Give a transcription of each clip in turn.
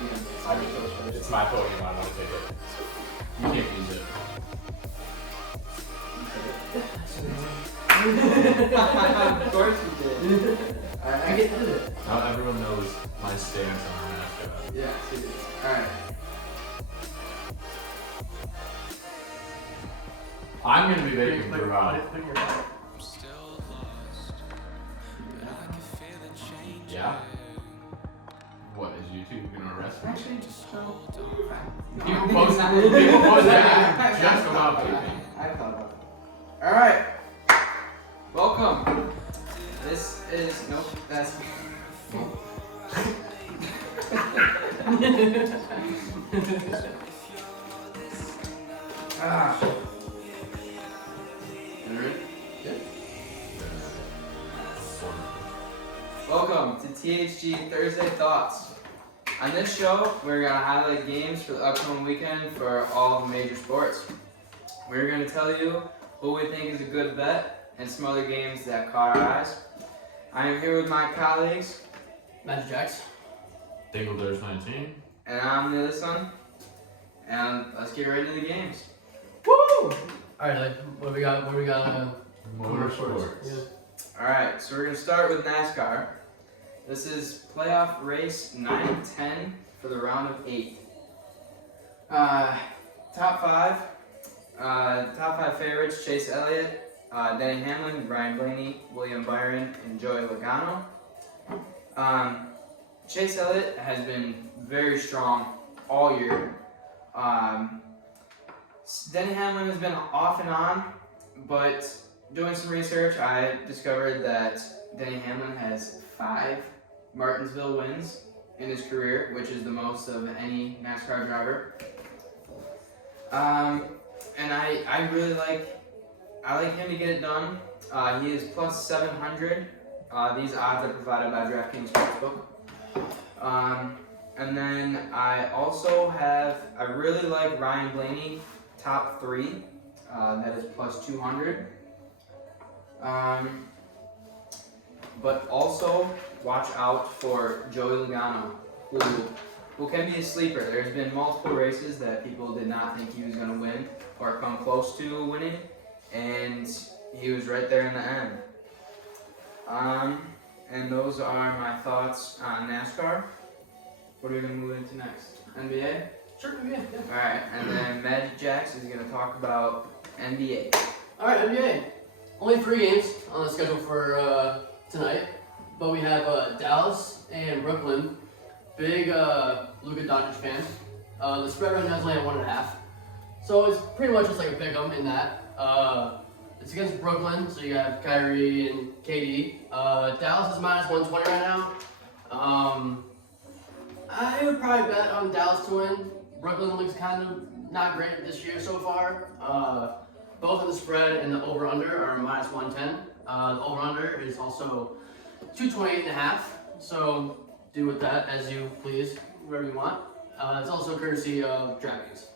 It's my podium. I want to take it. You can't use it. Of course you did. Alright, I get to it. Now everyone knows my stance on the mascot. Yeah, you did. Alright. I'm gonna be baking burrata. Yeah. What is YouTube gonna arrest me? Actually, no. People post that just about baking. I thought about it. Alright. Welcome. This is nope, that's Welcome to THG Thursday Thoughts. On this show, we're going to highlight games for the upcoming weekend for all the major sports. We're going to tell you who we think is a good bet and some other games that caught our eyes. I am here with my colleagues, Jakson. Dingleders 19. and I'm the other son. And let's get right into the games. Woo! Alright, what do we got? Motorsports. Yeah. Alright, so we're going to start with NASCAR. This is playoff race 9 and 10 for the round of 8. Top five favorites: Chase Elliott, Denny Hamlin, Brian Blaney, William Byron, and Joey Logano. Chase Elliott has been very strong all year. Denny Hamlin has been off and on, but doing some research, I discovered that Denny Hamlin has 5 Martinsville wins in his career, which is the most of any NASCAR driver. And I really like him to get it done. He is plus 700. These odds are provided by DraftKings Sportsbook. And then I really like Ryan Blaney, top 3. That is plus 200. But also watch out for Joey Logano, who can be a sleeper. There's been multiple races that people did not think he was going to win or come close to winning, and he was right there in the end. And those are my thoughts on NASCAR. What are we going to move into next? NBA? Sure, yeah. Alright, and then Magic Jakson is going to talk about NBA. Alright, NBA. Only 3 games on the schedule for tonight, but we have Dallas and Brooklyn. Big Luka Doncic fan. The spread right now is only at 1.5, so it's pretty much just like a pick'em in that. It's against Brooklyn, so you have Kyrie and KD. Dallas is minus 120 right now. I would probably bet on Dallas to win. Brooklyn looks kind of not great this year so far. Both of the spread and the over-under are minus 110. The over-under is also 228.5. So do with that as you please, whatever you want. It's also courtesy of DraftKings.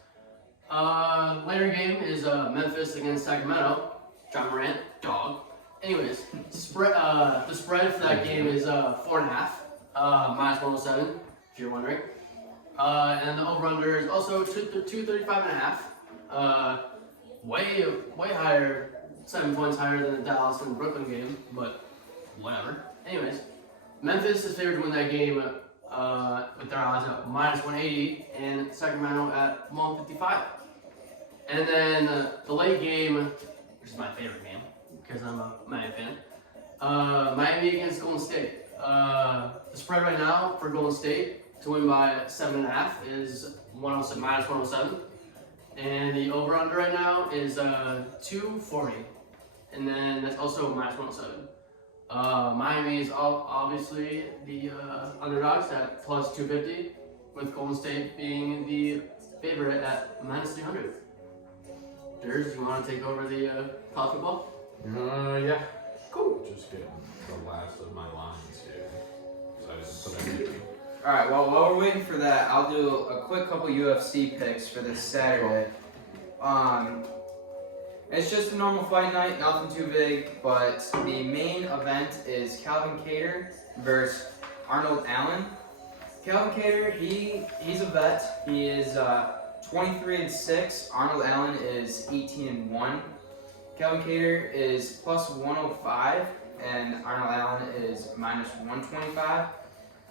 Later game is Memphis against Sacramento. John Morant, dog. Anyways, the spread for that game is 4.5, minus 107, if you're wondering. And the over-under is also 235.5. Way higher, 7 points higher than the Dallas and Brooklyn game, but whatever. Anyways, Memphis is favored to win that game with their odds at minus 180, and Sacramento at 155. And then the late game, which is my favorite game because I'm a Miami fan, Miami against Golden State. The spread right now for Golden State to win by 7.5 is minus 107. And the over-under right now is 240, and then that's also minus 107. Miami is obviously the underdogs at plus 250, with Golden State being the favorite at minus 300. Durs, you want to take over the college football? Yeah. Cool. Just getting the last of my lines here, so I didn't put anything. Alright, well, while we're waiting for that, I'll do a quick couple UFC picks for this Saturday. It's just a normal fight night, nothing too big, but the main event is Calvin Kattar versus Arnold Allen. Calvin Cater, he's a vet. He is 23-6. Arnold Allen is 18-1. Calvin Cater is plus 105, and Arnold Allen is minus 125.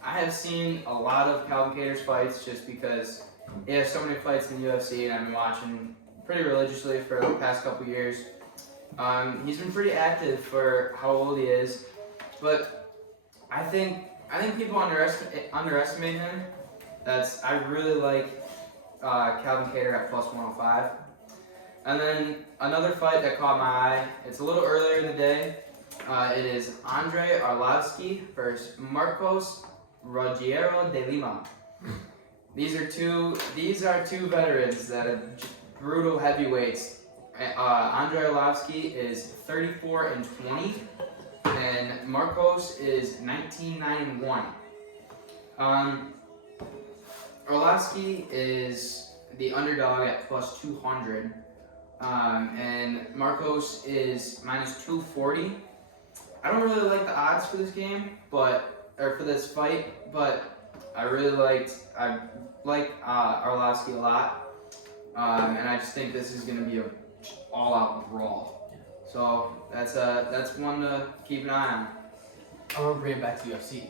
I have seen a lot of Calvin Cater's fights just because he has so many fights in the UFC, and I've been watching pretty religiously for the past couple years. He's been pretty active for how old he is, but I think people underestimate him. I really like Calvin Cater at plus 105. And then another fight that caught my eye. It's a little earlier in the day. It is Andrei Arlovsky versus Marcos Rogero de Lima. These are two veterans that are brutal heavyweights. Andrei Arlovsky is 34-20, and Marcos is 19-1. Arlovsky is the underdog at plus 200, and Marcos is minus 240. I don't really like the odds for this game, for this fight, but I like Arlovsky a lot, and I just think this is going to be a all-out brawl. So that's one to keep an eye on. I want to bring it back to UFC.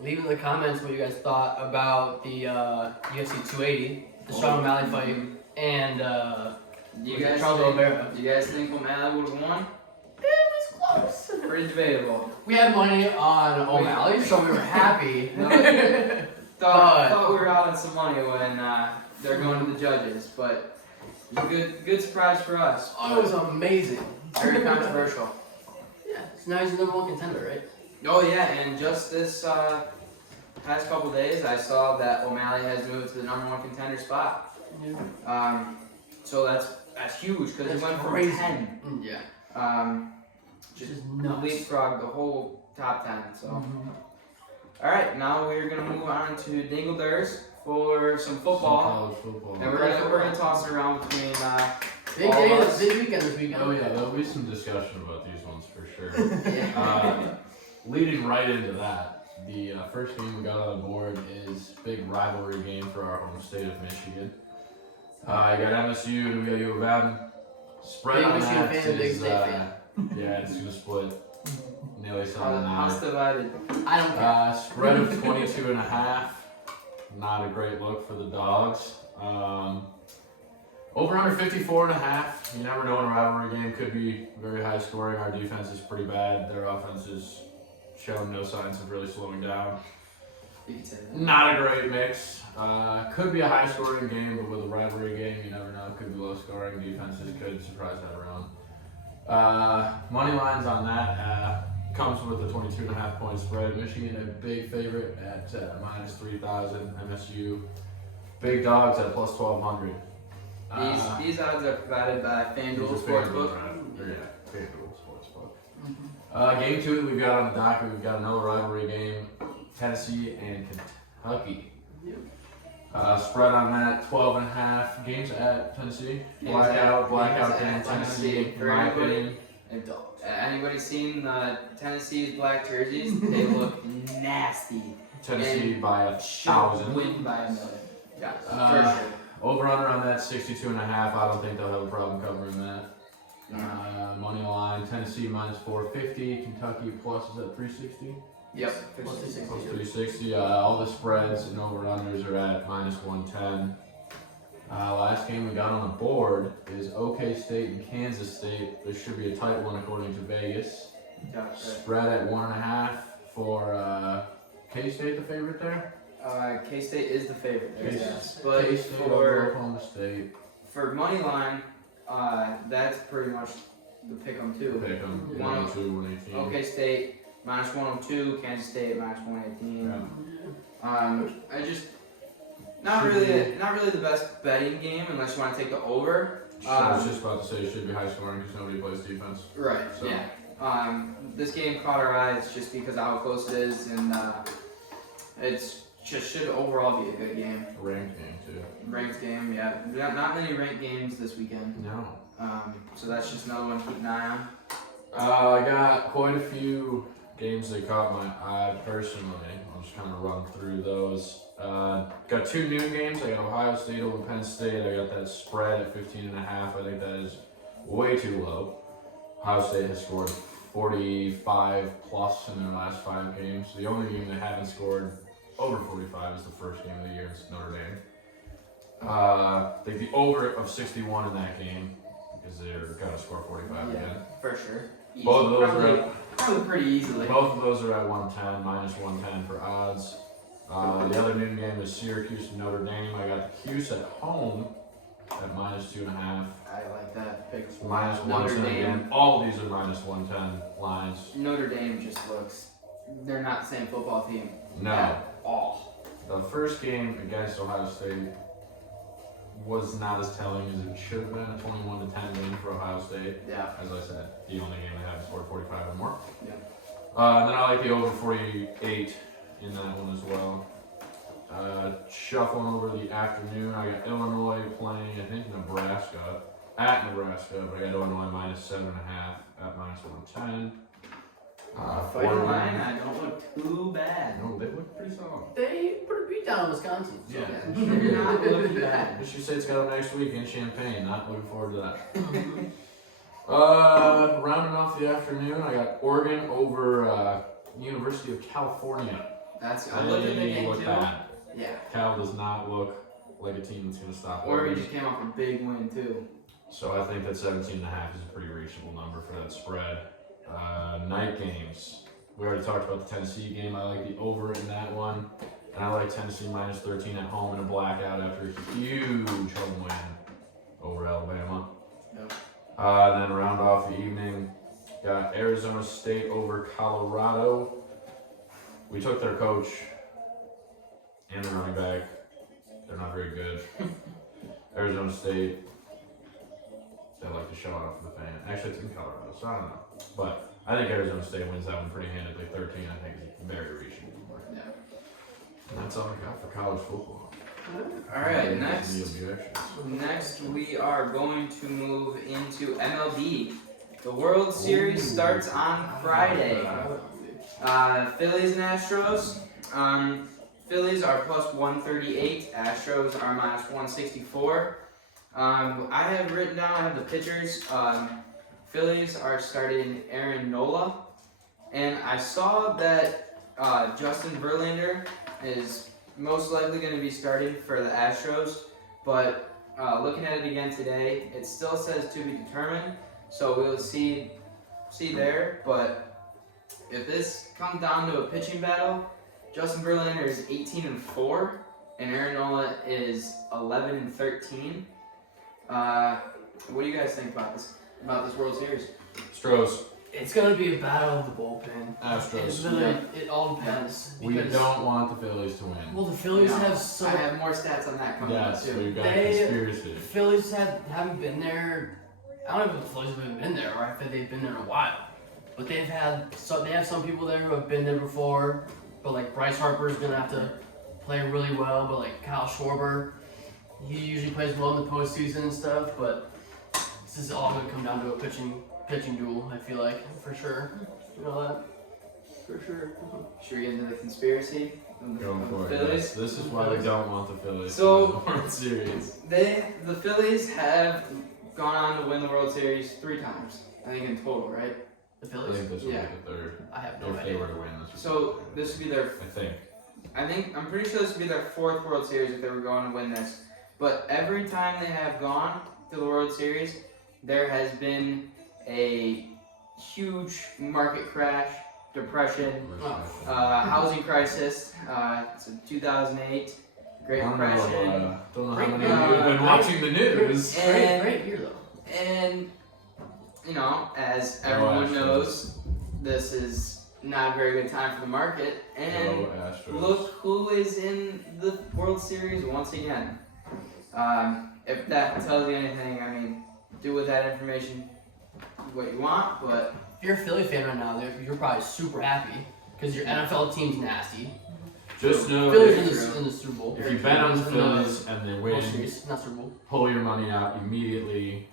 Leave in the comments what you guys thought about the UFC 280, the Sean O'Malley fight, and Charles Oliveira. Do you guys think O'Malley would have won? It was close. Pretty debatable. We had money on O'Malley, so we were happy. Thought we were out on some money when they're going to the judges, but it was a good surprise for us. Oh, it was amazing. Very controversial. Yeah, so now he's the #1 contender, right? Oh yeah, and just this past couple days, I saw that O'Malley has moved to the #1 contender spot. Yeah. So that's huge because he went from crazy. 10. Yeah. Just nuts. leapfrog the whole top 10. So. All right, now we're gonna move on to Dingleders for some football, College football. and we're gonna toss it around between. Big all day, of us. big weekend this weekend. Oh yeah, there'll be some discussion about these ones for sure. Leading right into that, the first game we got on the board is big rivalry game for our home state of Michigan. I got MSU and we got U of M. Spread Big on Michigan that fan, big is, state fan. yeah, it's gonna split nearly House 7-9. divided. I don't care. Spread of 22.5. Not a great look for the dogs. Over under 54.5. You never know in a rivalry game, could be very high scoring. Our defense is pretty bad. Their offense has shown no signs of really slowing down. You could say that. Not a great mix. Could be a high scoring game, but with a rivalry game, you never know. Could be low scoring. Defenses could surprise that around. Money lines on that comes with a 22.5 point spread. Michigan a big favorite at minus 3,000. MSU big dogs at plus 1,200. These odds are provided by FanDuel Sportsbook. Yeah, FanDuel Sportsbook. Game 2 that we've got on the docket, we've got another rivalry game, Tennessee and Kentucky. Spread on that 12.5. Games at Tennessee. Blackout game, Tennessee. In my opinion. Anybody seen Tennessee's black jerseys? They look nasty. Tennessee by 1,000. Win by 1 million. Yeah, for sure. Over under on that 62.5. I don't think they'll have a problem covering that. Money line, Tennessee minus 450. Kentucky plus is at 360. Yep. Plus 360. Plus 360. All the spreads and over unders are at minus 110. Last game we got on the board is OK State and Kansas State. This should be a tight one according to Vegas. Yeah, right. Spread at 1.5 for K-State, the favorite there. K-State is the favorite. K-State, But K-State over Oklahoma State. for money line, that's pretty much the pick 'em too. Pick 'em, 102, 118. OK State minus 102, Kansas State minus 118. Yeah. I just not really the best betting game unless you want to take the over. I was just about to say it should be high scoring because nobody plays defense. Right. So. Yeah. This game caught our eyes just because of how close it is, and it's just should overall be a good game. Ranked game too. Ranked game, yeah. Not many ranked games this weekend. No. So that's just another one to keep an eye on. I got quite a few games that caught my eye personally on I'll just kind of run through those. Got 2 noon games. I got Ohio State over Penn State. I got that spread at 15.5. I think that is way too low. Ohio State has scored 45 plus in their last 5 games. The only game they haven't scored over 45 is the first game of the year. It's Notre Dame. I think the over of 61 in that game because they're gonna score 45 again. For sure. Easy. Both of those probably pretty easily. Both of those are at 110, minus 110 for odds. The other noon game is Syracuse and Notre Dame. I got the Cuse at home at minus 2.5. I like that pick. Minus Notre 110 Dame. again. All of these are minus 110 lines. Notre Dame just looks. They're not the same football team. No. At all. The first game against Ohio State was not as telling as it should have been. A 21-10 win for Ohio State. Yeah. As I said, the only game they haven't scored 45 or more. Yeah. And then I like the over 48 in that one as well. Shuffling over the afternoon, I got Illinois playing, I think, Nebraska. At Nebraska, but I got Illinois minus 7.5 at minus 110. Fighting line, I don't look too bad. No, they look pretty solid. They put a beat down on Wisconsin. So. Yeah. They're not looking bad. Michigan State's got them next week in Champaign. Not looking forward to that. Rounding off the afternoon, I got Oregon over University of California. I'm looking at the They game look too. bad. Yeah. Cal does not look like a team that's going to stop Oregon just came off a big win too. So I think that 17.5 is a pretty reasonable number for that spread. Night games. We already talked about the Tennessee game. I like the over in that one. And I like Tennessee minus 13 at home in a blackout after a huge home win over Alabama. Yep. And then round off the evening, got Arizona State over Colorado. We took their coach and their running back. They're not very good. Arizona State, they like to show it off to the fan. Actually, it's in Colorado, so I don't know. But I think Arizona State wins that one pretty handedly. 13, I think, is very reasonable. Yeah. And that's all I got for college football. All right, Any next. objections? Next, we are going to move into MLB. The World Series starts on Friday. Phillies and Astros. Phillies are plus 138. Astros are minus 164. I have written down, I have the pitchers. Phillies are starting Aaron Nola. And I saw that Justin Verlander is most likely going to be starting for the Astros. But looking at it again today, it still says to be determined. So we'll see there. But if this comes down to a pitching battle, Justin Verlander is 18-4, and Aaron Nola is 11-13. What do you guys think about this World Series? Stros. It's gonna be a battle of the bullpen. It's Astros. gonna. It all depends. We because- don't want the Phillies to win. Well, the Phillies No, have so. I have more stats on that coming up Yes, too. we've got They- conspiracy. The Phillies haven't been there. I don't know if the Phillies have been there, or if they've been there in a while. But they have some people there who have been there before. But like Bryce Harper's gonna have to play really well. But like Kyle Schwarber, he usually plays well in the postseason and stuff. But this is all gonna come down to a pitching duel. I feel like for sure. You know that? For sure. Should we get into the conspiracy? Go for it. Phillies? Yes. This is why we don't want the Phillies So- to win the World Series. The Phillies have gone on to win the World Series 3 times. I think in total, right? The I Phillies. think this will Yeah. be the third. I have no If they idea. were to win this. So this would be their. I think. I'm pretty sure this would be their 4th World Series if they were going to win this. But every time they have gone to the World Series, there has been a huge market crash, depression, housing crisis. It's a 2008 Great Depression. Don't know how Great- many of you have been watching the news. And- Great year though. And, you know, as Go everyone Astros. knows, this is not a very good time for the market. And Go Astros. look who is in the World Series once again. If that tells you anything, I mean, do with that information what you want, but If you're a Philly fan right now, you're probably super happy because your NFL team's nasty. Just know Phillies if, in the Super Bowl. if you bet on the In Phillies and they World win, Series, not Super Bowl. pull your money out immediately,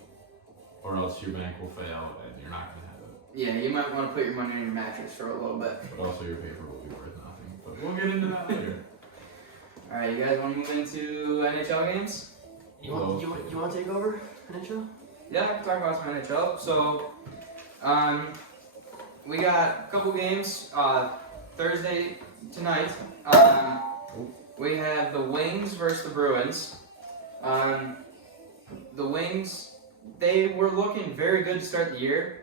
or else your bank will fail and you're not going to have it. yeah, you might want to put your money in your mattress for a little bit. But also your paper will be worth nothing. But We'll get into that later. All right, you guys want to move into NHL games? You want to take over an intro? Yeah, I can talk about some NHL. So, we got a couple games. Thursday tonight, we have the Wings versus the Bruins. The Wings, they were looking very good to start the year.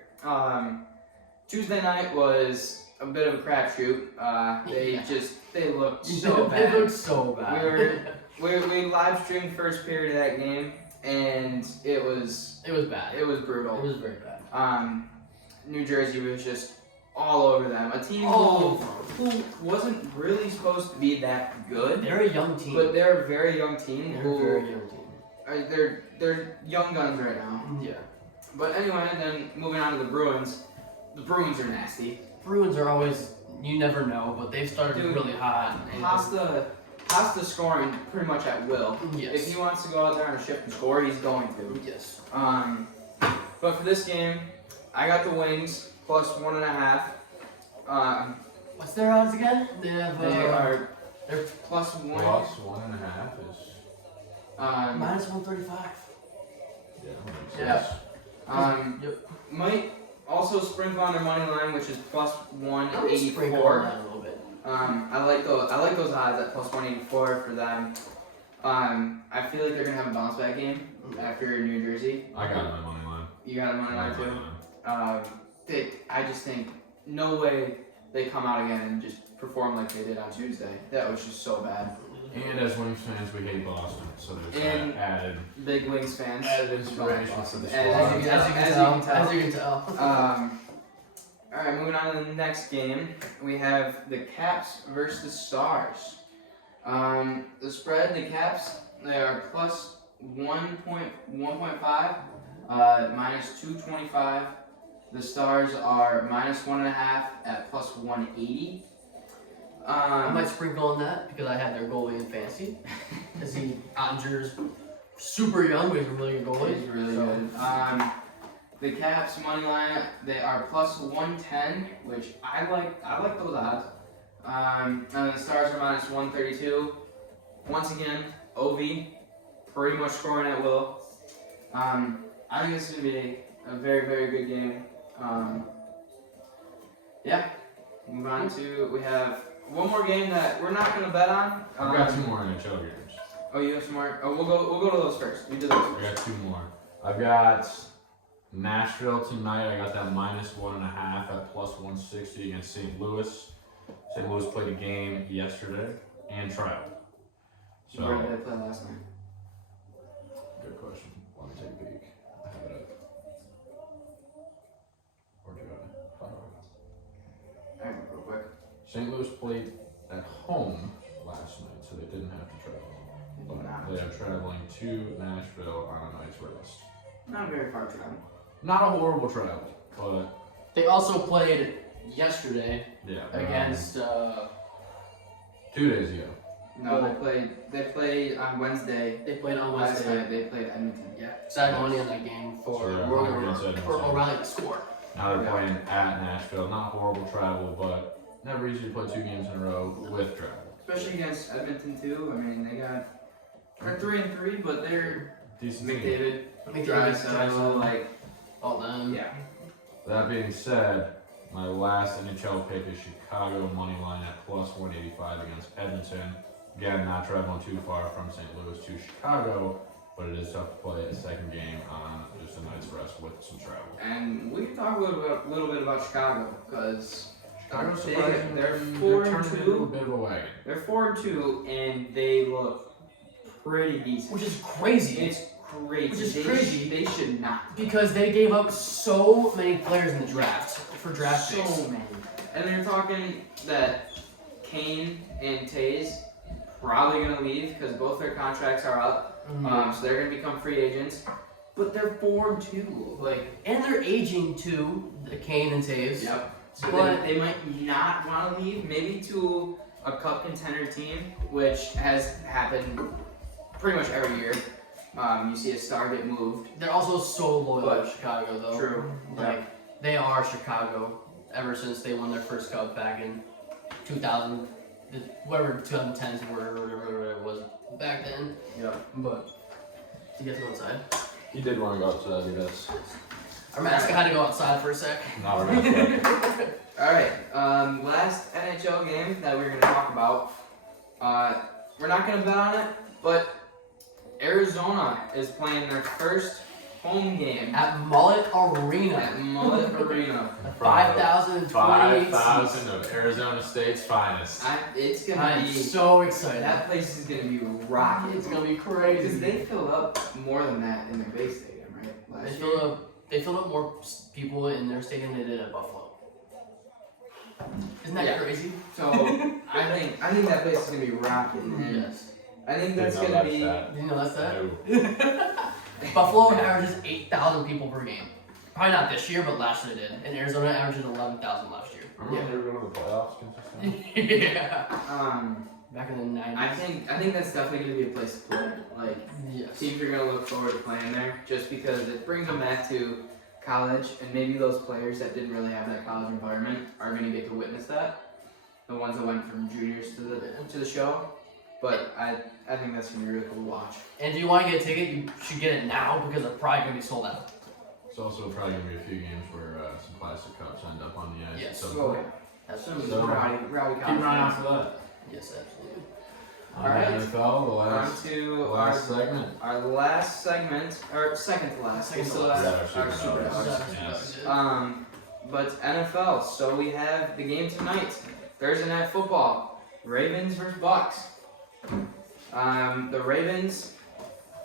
Tuesday night was a bit of a crapshoot. They looked so bad. They looked so bad. We live streamed first period of that game, and it was bad. It was brutal. It was very bad. New Jersey was just all over them. A team who wasn't really supposed to be that good. They're a young team. But they're a very young team. They're young guns right now. Yeah. But anyway, then moving on to the Bruins. The Bruins are nasty. Bruins are always, you never know, but they've started really hot. Pasta scoring pretty much at will. Yes. If he wants to go out there on a shift and score, he's going to. Yes. But for this game, I got the Wings plus 1.5. What's their odds again? They're plus 1. Plus 1.5 is. Minus 135. Yeah. Yeah. Might also sprinkle on their money line, which is plus Sprinkle 184. that a little bit. I like those odds at plus 184 for them. I feel like they're gonna have a bounce back game after New Jersey. I got my money line. You got a money line too. I just think no way they come out again and just perform like they did on Tuesday. That was just so bad. And as Wings fans, we hate Boston, so there's And that added Big Wings fans. inspiration for the As squad. you can tell. As you can tell. Alright, moving on to the next game. We have the Caps versus the Stars. The spread, the Caps, they are plus 1.5, minus 225. The Stars are minus 1.5 at plus 180. I might sprinkle on that because I had their goalie in fantasy. Because Ottinger's super young, but he's a really good goalie. He's really good. The Caps money line, they are plus 110, which I like those odds. And the Stars are minus 132. Once again, OV, pretty much scoring at will. I think this is gonna be a very, very good game. Move on to, we have one more game that we're not gonna bet on. I've got 2 more NHL games. Oh, you have some more? Oh, we'll go to those first. We do those I got 2 more. I've got Nashville tonight. I got that minus 1.5 at plus 160 against St. Louis. St. Louis played a game yesterday and traveled. So, Where did they play last night? good question. Let me take a peek. I have it up. Or do I? Alright, real quick. St. Louis played at home last night, so they didn't have to travel. But they are traveling to Nashville on a night's rest. Not a very far travel. Not a horrible travel, but They also played yesterday yeah. against. 2 days ago. No, they played on Wednesday. They played on Last Wednesday. night they played Edmonton. Yeah. So I had money on that game for So, yeah, Morgan against Edmonton. for O'Reilly to score. Now they're playing at Nashville. Not horrible travel, but never easy to play 2 games in a row with travel. Especially against Edmonton too. I mean, they're 3-3, but they're Decent team. McDavid, Draisaitl, like All them. yeah. That being said, my last NHL pick is Chicago money line at plus 185 against Edmonton. Again, not traveling too far from St. Louis to Chicago, but it is tough to play a second game on just a night's rest with some travel. And we can talk a little bit about Chicago because Chicago's they're surprising. 4-2. Into a bit of a wagon. They're 4-2 and they look pretty decent. Which is crazy. It's crazy. Which is crazy. They should not. Because they gave up so many players in the draft for draft picks. So many. And they're talking that Kane and Taze probably gonna leave because both their contracts are up. So they're gonna become free agents. But they're 4-2. Like, And they're aging too, the Kane and Taves. yep. So But- they might not want to leave. Maybe to a cup contender team, which has happened pretty much every year. You see a star get moved. They're also so loyal But- to Chicago though. True. Like they are Chicago ever since they won their first cup back in 2000. whatever 2010s were or whatever it was back then. Yeah. But to get to go outside. He did want to go outside, yes. Our mascot had to go outside for a sec. Now we're gonna Alright, last NHL game that we're going to talk about. We're not going to bet on it, but Arizona is playing their first home game At Mullet Arena. at Mullet Arena. 5,028 5,000 of Arizona State's finest. It's going to I'm be... so excited. That place is going to be rocking. It's gonna be Because crazy. they filled up more than that in their base stadium, right? They filled up more people in their stadium than they did at Buffalo. Isn't that Yeah. crazy? So I think that place is gonna be rocking. And Yes. I think that's Didn't know gonna be. that. Did you know that's that? No. Buffalo averages 8,000 people per game. Probably not this year, but last year they did. And Arizona averages 11,000 last year. Remember when they were going to the playoffs consistently? Yeah. Back in the 90s. I think that's definitely gonna be a place to play. Like Yes. teams are gonna look forward to playing there, just because it brings them back to college, and maybe those players that didn't really have that college environment are gonna get to witness that. The ones that went from juniors to the show. But I think that's gonna be really cool to watch. And if you want to get a ticket, you should get it now because they're probably going to be sold out. It's also probably going to be a few games where some plastic cups end up on the ice. Yes. So So That's some So, rowdy keep an college eye out fans. for that. Yes, absolutely. On Alright. NFL, the On last to segment. our last segment, or second to last. Second We to still last. have our Yeah, super our dogs. Yes. But NFL, so we have the game tonight, Thursday Night Football, Ravens versus Bucks. The Ravens,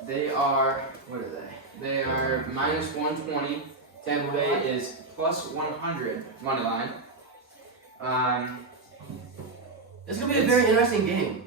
they are, what are they? They are minus 120. Tampa Bay is plus 100 money line. It's going to be a very interesting game.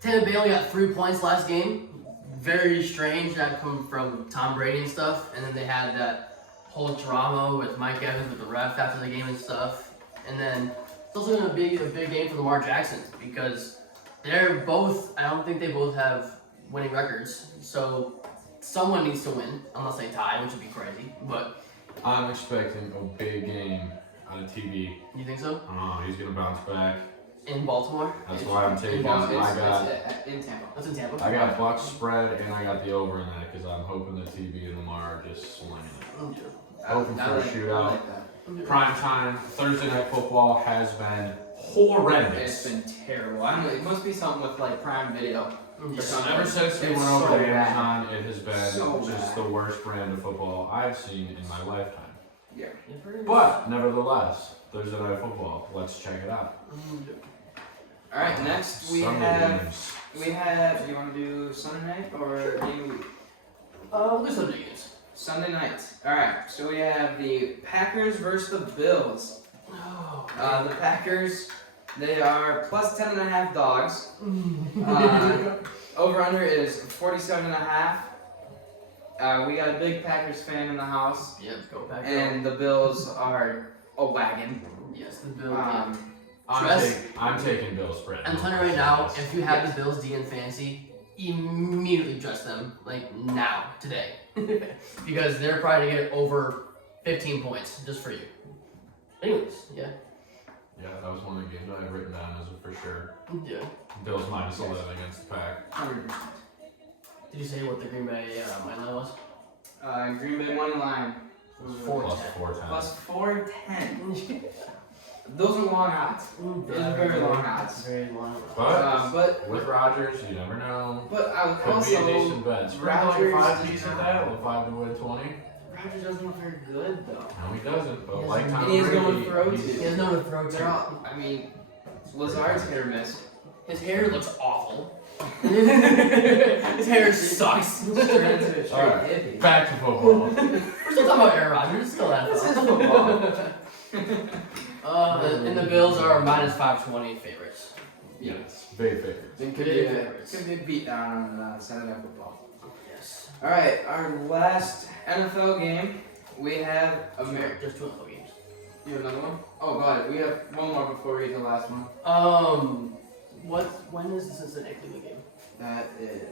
Tampa Bay only got 3 points last game. Very strange. That come from Tom Brady and stuff. And then they had that whole drama with Mike Evans with the ref after the game and stuff. And then it's also going to be a big game for Lamar Jackson because they're both, I don't think they both have winning records. So someone needs to win, unless they tie, which would be crazy. But I'm expecting a big game out of TB. you think so? He's going to bounce back. In Baltimore? That's why I'm taking. Baltimore. It's in Tampa. That's in Tampa. I got Bucks spread and I got the over in that because I'm hoping that TB and Lamar are just slinging it. Hoping for a shootout. like that. Prime time Thursday Night Football has been horrendous. It's been terrible. I don't know, it must be something with like Prime Video. Ever since we It's went over so to bad. Amazon, it has been So just bad. the worst brand of football I've seen in my lifetime. Yeah. But nevertheless, Thursday Night Football. Let's check it out. All right. Next we Sunday have. games. Do you want to do Sunday night or game of the week? We'll do some games. Sunday night. All right. So we have the Packers versus the Bills. Oh. The Packers, they are plus 10.5 dogs. Over under is 47.5. We got a big Packers fan in the house, Yep, go back. and the Bills are a wagon. Yes, the Bills. I'm taking Bill spread. I'm telling you right now, if you have the Bills D in fantasy, immediately dress them like now, today, because they're probably gonna get over 15 points just for you. Anyways, yeah. Yeah, that was one of the games I had written down as a for sure. Yeah. Bills minus 11 against the Pack. 100%. Did you say what the Green Bay money line was? Green Bay money line. Plus 410. Plus 410. Those are long odds. Those are very long odds. Very long. But With Rodgers, you never know. but I would Could be a also decent bet. Spread Rodgers like 5 to is decent not- bet. Well, 5 to win 20. Rodgers doesn't look very good though. No, he doesn't. But Yes, like Tom he is Brady, going to throw he's- to. He has no to throw They're to. all, I mean, Lazard's hit or miss. His hair looks awful. His hair sucks. Just turned into a straight Alright. hippie. Back to football. We're still talking about Aaron Rodgers. It's still that This is fun. football. And the Bills are minus 520 favorites. Yes, big favorites. It could be a beat down on Sunday Night Football. Yes. All right, our last NFL game. We have There's 2 NFL games. You have another one? Oh, got it. We have one more before we get to the last one. When is the Cincinnati Cleveland game? That is.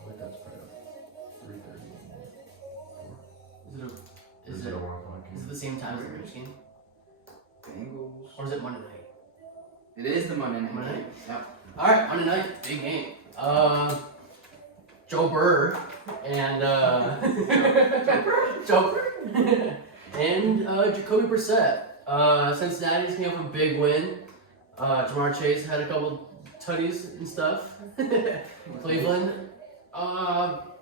I think that's probably 3:30. Is it Is it a 1 o'clock is it game? the same time as the Rams game? Bengals. It is the Monday night Monday game. night? Yep. All right, Monday night, big game. Joe Burr and Joe Burr and Jacoby Brissett. Cincinnati's came up with a big win. Jamar Chase had a couple tutties and stuff. Cleveland.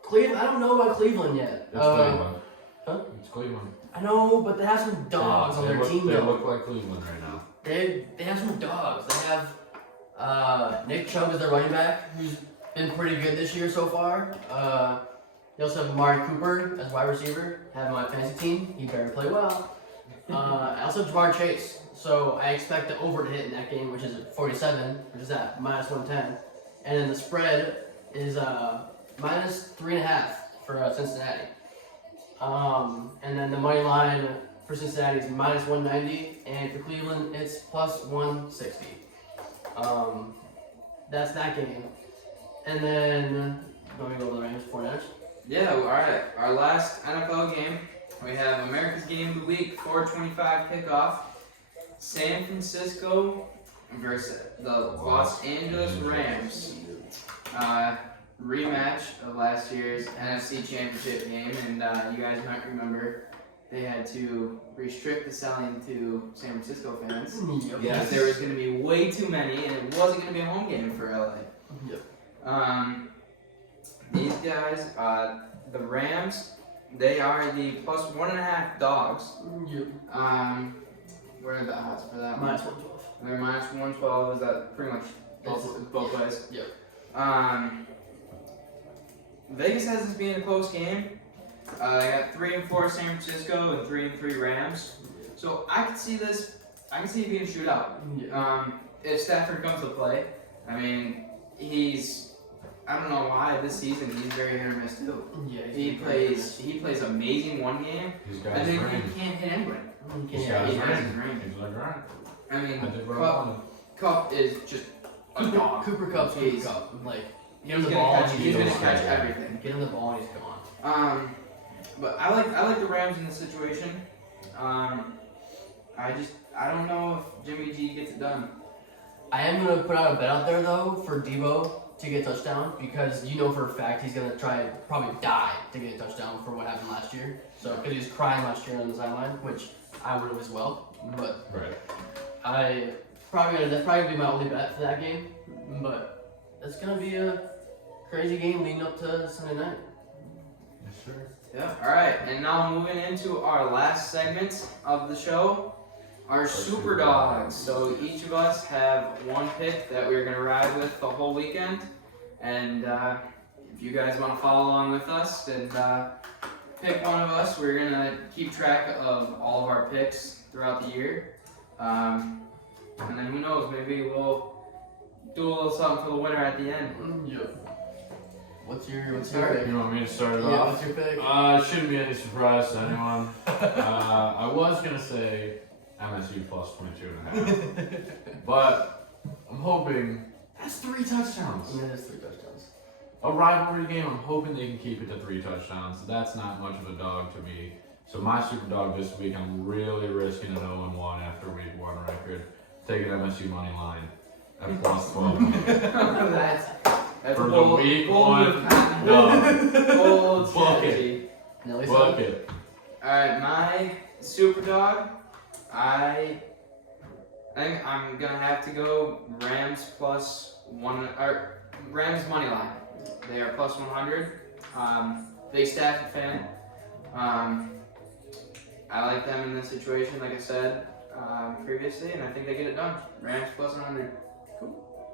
Cleveland. I don't know about Cleveland yet. It's Cleveland. Huh? It's Cleveland. I know, but they have some dogs on their team. They though. look like Cleveland right now. They have some dogs. They have Nick Chubb as their running back, who's been pretty good this year so far. They also have Amari Cooper as wide receiver. Have him on my fantasy team. He better play well. I also have Jamar Chase. So I expect the over to hit in that game, which is at 47, which is at minus 110. And then the spread is minus 3.5 for Cincinnati. And then the money line for Cincinnati is minus 190, and for Cleveland it's plus 160. That's that game. And then going over the Rams 49ers. Yeah, all right. Our last NFL game, we have America's Game of the Week, 4:25 kickoff. San Francisco versus the Los Angeles Rams. Rematch of last year's NFC Championship game, and you guys might remember they had to restrict the selling to San Francisco fans. Yep. Because there was going to be way too many, and it wasn't going to be a home game for LA. Yep. These guys, the Rams, they are the plus 1.5 dogs. Yep. Where are the odds for that? Minus 112. They're minus 112. Is that pretty much both ways? Yep. Vegas has this being a close game. They got 3-4 San Francisco and 3-3 Rams. So I can see this. I can see it being a shootout. Yeah. If Stafford comes to play, I mean, I don't know why this season he's very hit or miss too. Yeah, He plays amazing one game, He's got and his then ring. he can't hit anybody. He's got his he has ring. his ring. He's like, alright. I mean, I did what I wanted. Cup is just a dog. Cooper Cup's Cooper He's- Cup. Like, He's get him the gonna ball. catch. and He's he's gonna gone. catch everything. Get him the ball and he's gone. But I like the Rams in this situation. I don't know if Jimmy G gets it done. I am gonna put out a bet out there though for Debo to get a touchdown because you know for a fact he's gonna try and probably die to get a touchdown for what happened last year. So because he was crying last year on the sideline, which I would have as well. But Right. that's probably gonna be my only bet for that game. But it's gonna be a crazy game leading up to Sunday night. Yes, sir. Yeah. All right, and now moving into our last segment of the show, our super dogs. So each of us have one pick that we're gonna ride with the whole weekend, and if you guys want to follow along with us and pick one of us, we're gonna keep track of all of our picks throughout the year, and then who knows, maybe we'll do a little something for the winner at the end. Yep. What's your Sorry. pick? You want me to start it Yeah, off? what's your pick? It shouldn't be any surprise to anyone. I was gonna say MSU plus 22.5, but I'm hoping that's 3 touchdowns. Yeah, there's 3 touchdowns. A rivalry game. I'm hoping they can keep it to 3 touchdowns. That's not much of a dog to me. So my super dog this week, I'm really risking an 0-1 after week 1 record. Taking MSU money line at plus 12. That's For the bold, week bold 1 move. dog. Bold Bucket. strategy. Nelly Bucket. Alright, my super dog, I think I'm gonna have to go Rams plus 1, or Rams money line. They are plus 100. Big Stafford fan. I like them in this situation, like I said previously, and I think they get it done. Rams plus 100.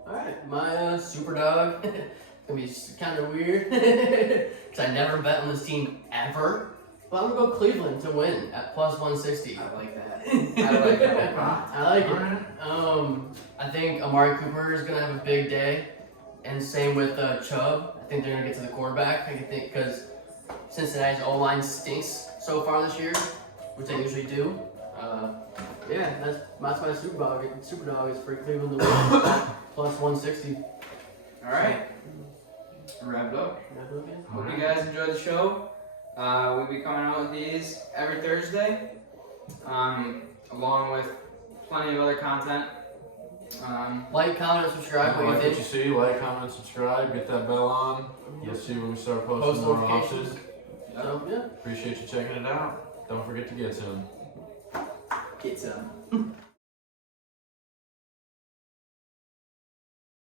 Alright, my super dog. It's gonna be kind of weird because I never bet on this team ever. But I'm gonna go Cleveland to win at plus 160. I like that. I like that a lot. I like it. I think Amari Cooper is gonna have a big day, and same with Chubb. I think they're gonna get to the quarterback. I think because Cincinnati's O-line stinks so far this year, which they usually do. Yeah, that's my super dog. Super dog is for Cleveland to win at plus 160. Alright. Wrapped up. Hope you guys enjoyed the show. We'll be coming out with these every Thursday, along with plenty of other content. Like, comment, and subscribe. What Like do you what you think? see, like, comment, subscribe, get that bell on. You'll see when we start posting Post more notifications. often. So, yeah. Appreciate you checking it out. Don't forget to get some. Get some.